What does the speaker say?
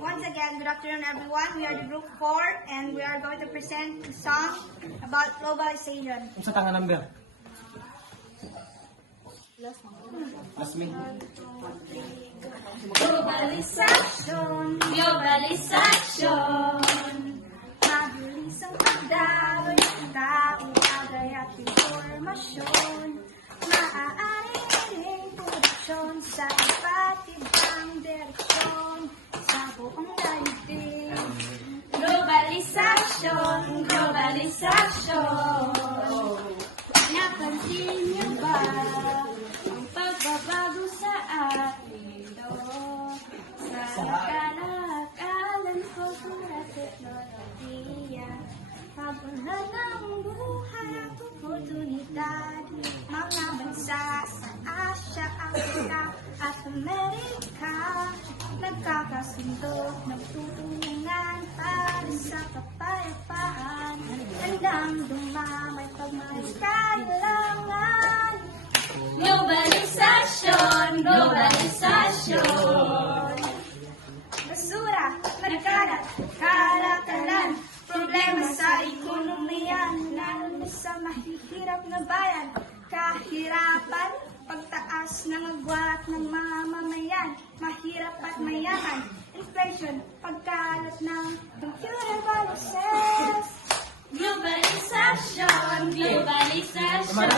once again, good afternoon everyone. We are the group 4 and we are going to present a song about globalization. Sa tangan number. Last me. Globalization, globalization. Mabilis ang pagdaloy ng tao, bagay at informasyon. Maaaring produksyon sa iba't ibang direksyon sa buong daigdig. Globalization, globalization. Napansin niyo ba ang pagbabago sa atin sa kalakalan, kultura, teknolohiya, pagpunlan ng buhay at oportunidad. Mga bansa sa Asya, Afrika at Amerika nagkakasundo, nagtutulungan para sa kapayapaan. Handang dumamay pag may kailangan. Globalization, globalization. Basura, nagkalat, kalakalan, problema sa ekonomiya, lalo na sa mahihirap na bayan. Kahirapan, pagtaas ng agwat ng mamamayan, mahirap at mayaman, inflation, pagkalat ng computer viruses. Globalization, globalization.